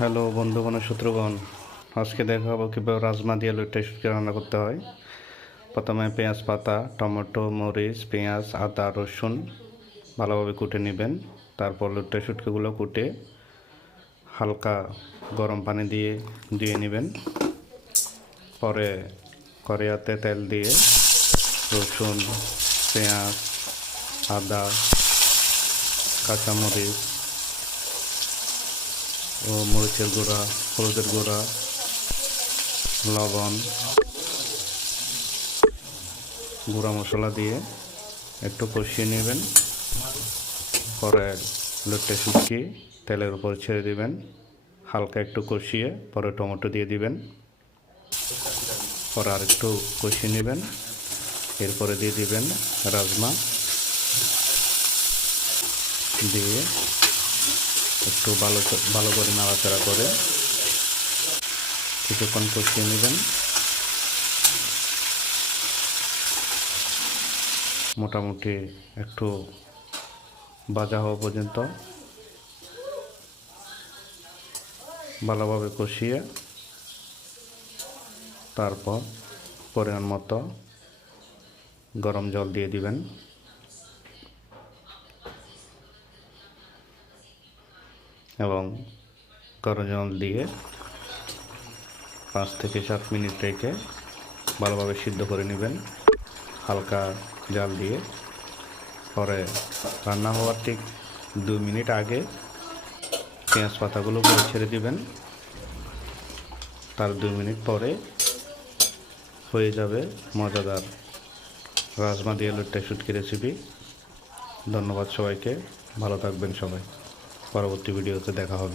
Hello বন্ধুগণ ও শত্রুগণ, আজকে দেখাবো কীভাবে রাজমা দিয়ে লইট্টা শুটকি রান্না করতে হয়। প্রথমে পেঁয়াজ পাতা, টমেটো, মরিচ, পেঁয়াজ, আদা, রসুন ভালোভাবে কুটে নেবেন। তারপর লইট্টা শুটকিগুলো কুটে হালকা গরম পানি দিয়ে ধুয়ে নেবেন। পরে কড়াইতে তেল দিয়ে রসুন, পেঁয়াজ, আদা, কাঁচামরিচ ও মরিচের গুঁড়া, হলুদের গুঁড়া, লবণ, গুঁড়া মশলা দিয়ে একটু কষিয়ে নেবেন। পরে লইট্টা শুটকি তেলের উপর ছেড়ে দিবেন, হালকা একটু কষিয়ে পরে টমেটো দিয়ে দিবেন। পরে আর একটু কষিয়ে নেবেন, এরপরে দিয়ে দিবেন রাজমা, দিয়ে একটু ভালো করে নাড়াচাড়া করে কিছুক্ষণ কষিয়ে নেবেন। মোটামুটি একটু ভাজা হওয়া পর্যন্ত ভালোভাবে কষিয়ে তারপর পরিমাণ মতো গরম জল দিয়ে দিবেন এবং গরম জল দিয়ে 5 থেকে 7 মিনিট রেখে ভালোভাবে সিদ্ধ করে নেবেন হালকা জাল দিয়ে। পরে রান্না হওয়ার ঠিক 2 মিনিট আগে পেঁয়াজ পাতাগুলো করে ছেড়ে দিবেন। তার 2 মিনিট পরে হয়ে যাবে মজাদার রাজমা দিয়ে লইট্টা শুটকি রেসিপি। ধন্যবাদ সবাইকে, ভালো থাকবেন সবাই। পরবর্তী ভিডিওতে দেখা হবে।